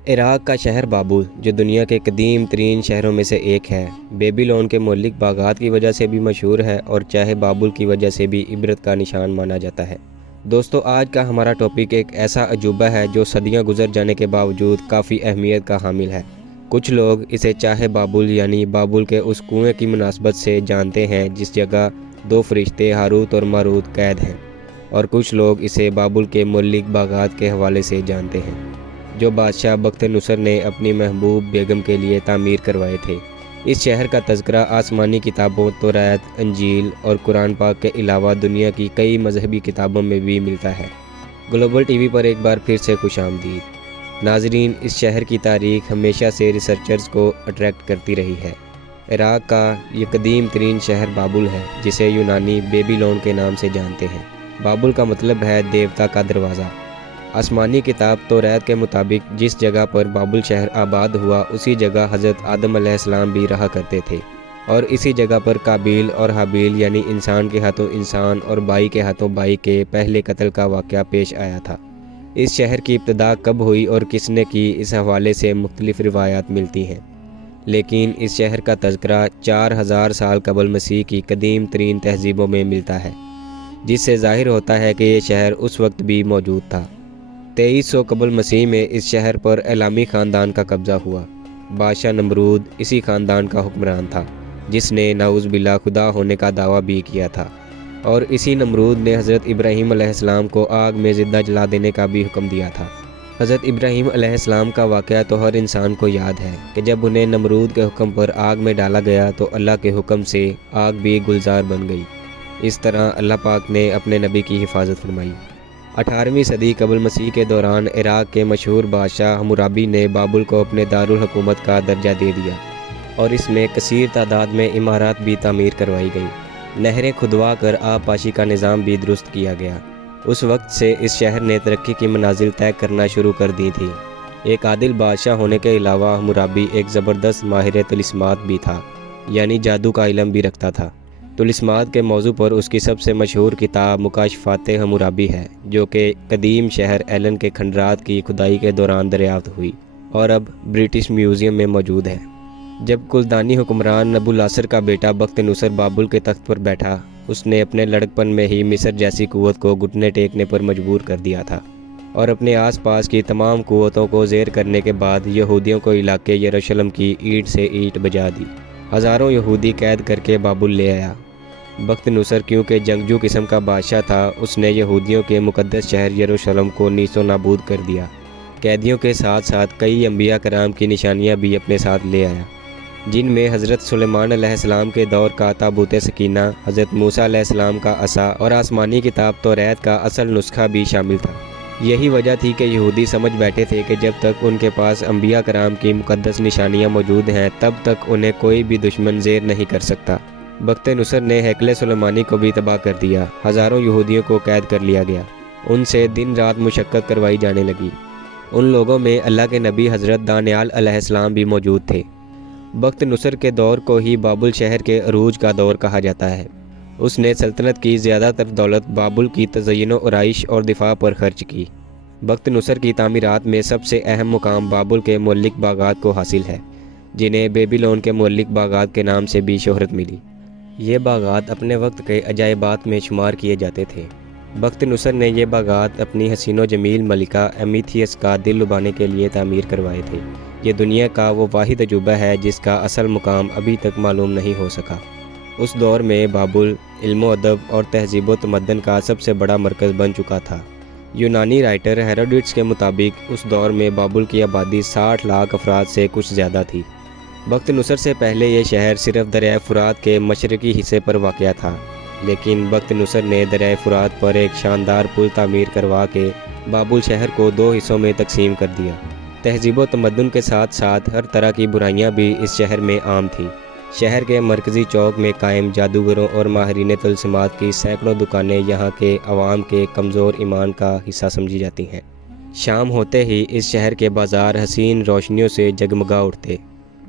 عراق کا شہر بابل، جو دنیا کے قدیم ترین شہروں میں سے ایک ہے، بیبیلون کے مہلک باغات کی وجہ سے بھی مشہور ہے اور چاہے بابل کی وجہ سے بھی عبرت کا نشان مانا جاتا ہے۔ دوستو، آج کا ہمارا ٹاپک ایک ایسا عجوبہ ہے جو صدیاں گزر جانے کے باوجود کافی اہمیت کا حامل ہے۔ کچھ لوگ اسے چاہے بابل یعنی بابل کے اس کنویں کی مناسبت سے جانتے ہیں جس جگہ دو فرشتے ہاروت اور ماروت قید ہیں، اور کچھ لوگ اسے بابل کے مہلک باغات کے حوالے سے جانتے ہیں جو بادشاہ بخت نصر نے اپنی محبوب بیگم کے لیے تعمیر کروائے تھے۔ اس شہر کا تذکرہ آسمانی کتابوں توریت، انجیل اور قرآن پاک کے علاوہ دنیا کی کئی مذہبی کتابوں میں بھی ملتا ہے۔ گلوبل ٹی وی پر ایک بار پھر سے خوش آمدید۔ ناظرین، اس شہر کی تاریخ ہمیشہ سے ریسرچرز کو اٹریکٹ کرتی رہی ہے۔ عراق کا یہ قدیم ترین شہر بابل ہے، جسے یونانی بیبیلون کے نام سے جانتے ہیں۔ بابل کا مطلب ہے دیوتا کا دروازہ۔ آسمانی کتاب توریت کے مطابق جس جگہ پر بابل شہر آباد ہوا، اسی جگہ حضرت آدم علیہ السلام بھی رہا کرتے تھے، اور اسی جگہ پر قابیل اور حابیل یعنی انسان کے ہاتھوں انسان اور بائی کے ہاتھوں بائی کے پہلے قتل کا واقعہ پیش آیا تھا۔ اس شہر کی ابتدا کب ہوئی اور کس نے کی، اس حوالے سے مختلف روایات ملتی ہیں، لیکن اس شہر کا تذکرہ 4000 سال قبل مسیح کی قدیم ترین تہذیبوں میں ملتا ہے، جس سے ظاہر ہوتا ہے کہ یہ شہر اس وقت بھی موجود تھا۔ 2300 قبل مسیح میں اس شہر پر ایلامی خاندان کا قبضہ ہوا۔ بادشاہ نمرود اسی خاندان کا حکمران تھا، جس نے نعوذ باللہ خدا ہونے کا دعویٰ بھی کیا تھا، اور اسی نمرود نے حضرت ابراہیم علیہ السلام کو آگ میں زندہ جلا دینے کا بھی حکم دیا تھا۔ حضرت ابراہیم علیہ السلام کا واقعہ تو ہر انسان کو یاد ہے کہ جب انہیں نمرود کے حکم پر آگ میں ڈالا گیا تو اللہ کے حکم سے آگ بھی گلزار بن گئی۔ اس طرح اللہ پاک نے اپنے نبی کی حفاظت فرمائی۔ 18ویں صدی قبل مسیح کے دوران عراق کے مشہور بادشاہ حمورابی نے بابل کو اپنے دارالحکومت کا درجہ دے دیا، اور اس میں کثیر تعداد میں عمارات بھی تعمیر کروائی گئیں۔ نہریں کھدوا کر آب پاشی کا نظام بھی درست کیا گیا۔ اس وقت سے اس شہر نے ترقی کی منازل طے کرنا شروع کر دی تھی۔ ایک عادل بادشاہ ہونے کے علاوہ حمورابی ایک زبردست ماہر طلسمات بھی تھا، یعنی جادو کا علم بھی رکھتا تھا۔ طلسمات کے موضوع پر اس کی سب سے مشہور کتاب مکاشفات حمورابی ہے، جو کہ قدیم شہر ایلن کے کھنڈرات کی کھدائی کے دوران دریافت ہوئی اور اب برٹش میوزیم میں موجود ہے۔ جب کلدانی حکمران نبوالعصر کا بیٹا بخت نصر بابل کے تخت پر بیٹھا، اس نے اپنے لڑکپن میں ہی مصر جیسی قوت کو گھٹنے ٹیکنے پر مجبور کر دیا تھا، اور اپنے آس پاس کی تمام قوتوں کو زیر کرنے کے بعد یہودیوں کو علاقے یروشلم کی اینٹ سے اینٹ بجا دی۔ ہزاروں یہودی قید کر کے بابل لے آیا۔ بخت نصر کیونکہ جنگجو قسم کا بادشاہ تھا، اس نے یہودیوں کے مقدس شہر یروشلم کو نیست و نابود کر دیا۔ قیدیوں کے ساتھ ساتھ کئی انبیاء کرام کی نشانیاں بھی اپنے ساتھ لے آیا، جن میں حضرت سلیمان علیہ السلام کے دور کا تابوت سکینہ، حضرت موسیٰ علیہ السلام کا عصا اور آسمانی کتاب توریت کا اصل نسخہ بھی شامل تھا۔ یہی وجہ تھی کہ یہودی سمجھ بیٹھے تھے کہ جب تک ان کے پاس انبیاء کرام کی مقدس نشانیاں موجود ہیں، تب تک انہیں کوئی بھی دشمن زیر نہیں کر سکتا۔ بخت نصر نے ہیکل سلیمانی کو بھی تباہ کر دیا۔ ہزاروں یہودیوں کو قید کر لیا گیا، ان سے دن رات مشقت کروائی جانے لگی۔ ان لوگوں میں اللہ کے نبی حضرت دانیال علیہ السلام بھی موجود تھے۔ بخت نصر کے دور کو ہی بابل شہر کے عروج کا دور کہا جاتا ہے۔ اس نے سلطنت کی زیادہ تر دولت بابل کی تزئین و آرائش اور دفاع پر خرچ کی۔ بخت نصر کی تعمیرات میں سب سے اہم مقام بابل کے مہلک باغات کو حاصل ہے، جنہیں بیبیلون کے مہلک باغات کے نام سے بھی شہرت ملی۔ یہ باغات اپنے وقت کے عجائبات میں شمار کیے جاتے تھے۔ بخت نصر نے یہ باغات اپنی حسین و جمیل ملکہ ایمیتھیس کا دل لبانے کے لیے تعمیر کروائے تھے۔ یہ دنیا کا وہ واحد عجوبہ ہے جس کا اصل مقام ابھی تک معلوم نہیں ہو سکا۔ اس دور میں بابل علم و ادب اور تہذیب و تمدن کا سب سے بڑا مرکز بن چکا تھا۔ یونانی رائٹر ہیروڈوٹس کے مطابق اس دور میں بابل کی آبادی 60 لاکھ افراد سے کچھ زیادہ تھی۔ بخت نصر سے پہلے یہ شہر صرف دریائے فرات کے مشرقی حصے پر واقع تھا، لیکن بخت نصر نے دریائے فرات پر ایک شاندار پل تعمیر کروا کے بابل شہر کو 2 حصوں میں تقسیم کر دیا۔ تہذیب و تمدن کے ساتھ ساتھ ہر طرح کی برائیاں بھی اس شہر میں عام تھیں۔ شہر کے مرکزی چوک میں قائم جادوگروں اور ماہرین طلسمات کی سینکڑوں دکانیں یہاں کے عوام کے کمزور ایمان کا حصہ سمجھی جاتی ہیں۔ شام ہوتے ہی اس شہر کے بازار حسین روشنیوں سے جگمگا اٹھتے،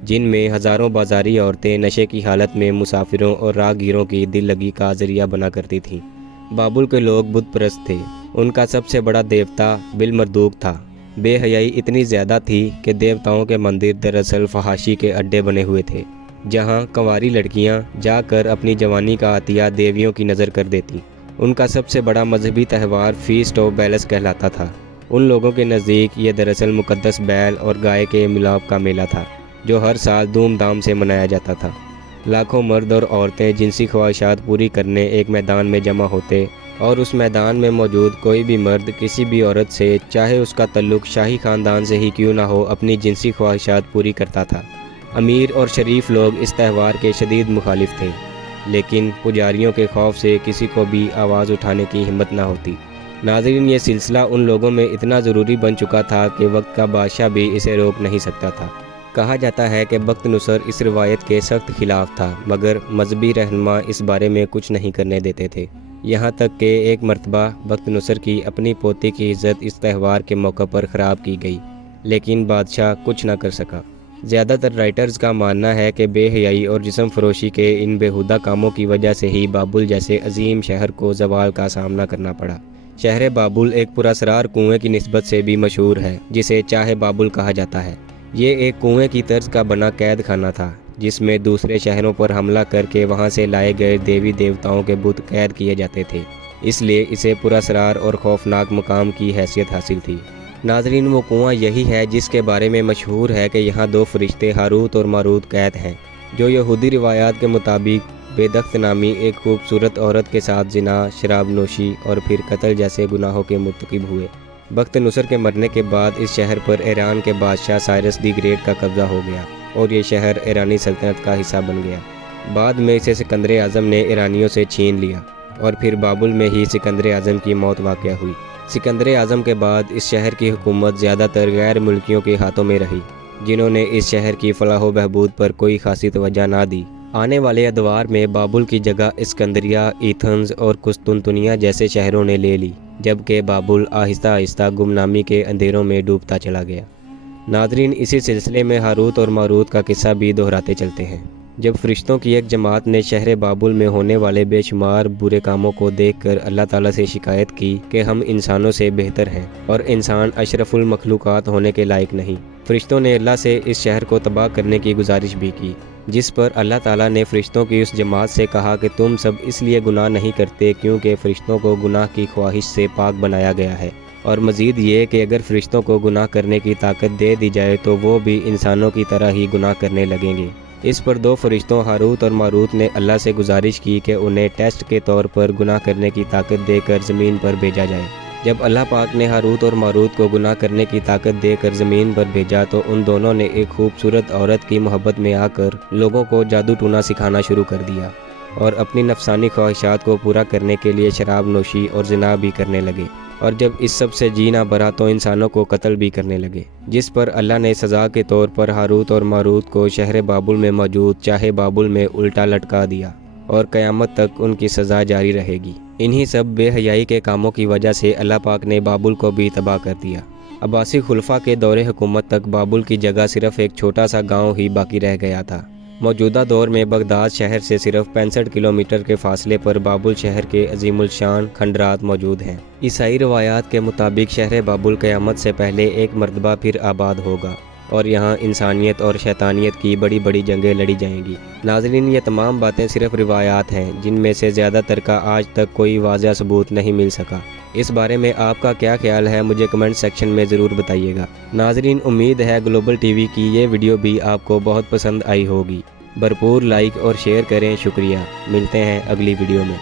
جن میں ہزاروں بازاری عورتیں نشے کی حالت میں مسافروں اور راہگیروں کی دل لگی کا ذریعہ بنا کرتی تھیں۔ بابل کے لوگ بت پرست تھے۔ ان کا سب سے بڑا دیوتا بل مردوک تھا۔ بے حیائی اتنی زیادہ تھی کہ دیوتاؤں کے مندر دراصل فحاشی کے اڈے بنے ہوئے تھے، جہاں کنواری لڑکیاں جا کر اپنی جوانی کا عطیہ دیویوں کی نظر کر دیتی۔ ان کا سب سے بڑا مذہبی تہوار فیسٹ آف بیلس کہلاتا تھا۔ ان لوگوں کے نزدیک یہ دراصل مقدس بیل اور گائے کے ملاپ کا میلہ تھا، جو ہر سال دھوم دھام سے منایا جاتا تھا۔ لاکھوں مرد اور عورتیں جنسی خواہشات پوری کرنے ایک میدان میں جمع ہوتے، اور اس میدان میں موجود کوئی بھی مرد کسی بھی عورت سے، چاہے اس کا تعلق شاہی خاندان سے ہی کیوں نہ ہو، اپنی جنسی خواہشات پوری کرتا تھا۔ امیر اور شریف لوگ اس تہوار کے شدید مخالف تھے، لیکن پجاریوں کے خوف سے کسی کو بھی آواز اٹھانے کی ہمت نہ ہوتی۔ ناظرین، یہ سلسلہ ان لوگوں میں اتنا ضروری بن چکا تھا کہ وقت کا بادشاہ بھی اسے روک نہیں سکتا تھا۔ کہا جاتا ہے کہ بخت نصر اس روایت کے سخت خلاف تھا، مگر مذہبی رہنما اس بارے میں کچھ نہیں کرنے دیتے تھے۔ یہاں تک کہ ایک مرتبہ بخت نصر کی اپنی پوتی کی عزت اس تہوار کے موقع پر خراب کی گئی، لیکن بادشاہ کچھ نہ کر سکا۔ زیادہ تر رائٹرز کا ماننا ہے کہ بے حیائی اور جسم فروشی کے ان بیہودہ کاموں کی وجہ سے ہی بابل جیسے عظیم شہر کو زوال کا سامنا کرنا پڑا۔ شہر بابل ایک پراسرار کنویں کی نسبت سے بھی مشہور ہے، جسے چاہے بابل کہا جاتا ہے۔ یہ ایک کنویں کی طرز کا بنا قید خانہ تھا، جس میں دوسرے شہروں پر حملہ کر کے وہاں سے لائے گئے دیوی دیوتاؤں کے بت قید کیے جاتے تھے، اس لیے اسے پراسرار اور خوفناک مقام کی حیثیت حاصل تھی۔ ناظرین، وہ کنواں یہی ہے جس کے بارے میں مشہور ہے کہ یہاں دو فرشتے ہاروت اور ماروت قید ہیں، جو یہودی روایات کے مطابق بےدخت نامی ایک خوبصورت عورت کے ساتھ زنا، شراب نوشی اور پھر قتل جیسے گناہوں کے مرتکب ہوئے۔ بخت نصر کے مرنے کے بعد اس شہر پر ایران کے بادشاہ سائرس دی گریٹ کا قبضہ ہو گیا، اور یہ شہر ایرانی سلطنت کا حصہ بن گیا۔ بعد میں اسے سکندر اعظم نے ایرانیوں سے چھین لیا، اور پھر بابل میں ہی سکندر اعظم کی موت واقع ہوئی۔ سکندر اعظم کے بعد اس شہر کی حکومت زیادہ تر غیر ملکیوں کے ہاتھوں میں رہی، جنہوں نے اس شہر کی فلاح و بہبود پر کوئی خاصی توجہ نہ دی۔ آنے والے ادوار میں بابل کی جگہ اسکندریہ، ایتھنز اور قسطنطنیہ جیسے شہروں نے لے لی، جبکہ بابل آہستہ آہستہ گمنامی کے اندھیروں میں ڈوبتا چلا گیا۔ ناظرین، اسی سلسلے میں ہاروت اور ماروت کا قصہ بھی دہراتے چلتے ہیں۔ جب فرشتوں کی ایک جماعت نے شہر بابل میں ہونے والے بے شمار برے کاموں کو دیکھ کر اللہ تعالیٰ سے شکایت کی کہ ہم انسانوں سے بہتر ہیں اور انسان اشرف المخلوقات ہونے کے لائق نہیں، فرشتوں نے اللہ سے اس شہر کو تباہ کرنے کی گزارش بھی کی، جس پر اللہ تعالیٰ نے فرشتوں کی اس جماعت سے کہا کہ تم سب اس لیے گناہ نہیں کرتے کیونکہ فرشتوں کو گناہ کی خواہش سے پاک بنایا گیا ہے، اور مزید یہ کہ اگر فرشتوں کو گناہ کرنے کی طاقت دے دی جائے تو وہ بھی انسانوں کی طرح ہی گناہ کرنے لگیں گے۔ اس پر دو فرشتوں ہاروت اور ماروت نے اللہ سے گزارش کی کہ انہیں ٹیسٹ کے طور پر گناہ کرنے کی طاقت دے کر زمین پر بھیجا جائے۔ جب اللہ پاک نے ہاروت اور ماروت کو گناہ کرنے کی طاقت دے کر زمین پر بھیجا تو ان دونوں نے ایک خوبصورت عورت کی محبت میں آ کر لوگوں کو جادو ٹونا سکھانا شروع کر دیا، اور اپنی نفسانی خواہشات کو پورا کرنے کے لیے شراب نوشی اور زنا بھی کرنے لگے، اور جب اس سب سے جی نہ بھرا تو انسانوں کو قتل بھی کرنے لگے، جس پر اللہ نے سزا کے طور پر ہاروت اور ماروت کو شہر بابل میں موجود چاہے بابل میں الٹا لٹکا دیا، اور قیامت تک ان کی سزا جاری رہے گی۔ انہی سب بے حیائی کے کاموں کی وجہ سے اللہ پاک نے بابل کو بھی تباہ کر دیا۔ عباسی خلفاء کے دور حکومت تک بابل کی جگہ صرف ایک چھوٹا سا گاؤں ہی باقی رہ گیا تھا۔ موجودہ دور میں بغداد شہر سے صرف 65 کلومیٹر کے فاصلے پر بابل شہر کے عظیم الشان کھنڈرات موجود ہیں۔ عیسائی روایات کے مطابق شہر بابل قیامت سے پہلے ایک مرتبہ پھر آباد ہوگا، اور یہاں انسانیت اور شیطانیت کی بڑی بڑی جنگیں لڑی جائیں گی۔ ناظرین، یہ تمام باتیں صرف روایات ہیں، جن میں سے زیادہ تر کا آج تک کوئی واضح ثبوت نہیں مل سکا۔ اس بارے میں آپ کا کیا خیال ہے، مجھے کمنٹ سیکشن میں ضرور بتائیے گا۔ ناظرین، امید ہے گلوبل ٹی وی کی یہ ویڈیو بھی آپ کو بہت پسند آئی ہوگی۔ بھرپور لائک اور شیئر کریں، شکریہ۔ ملتے ہیں اگلی ویڈیو میں۔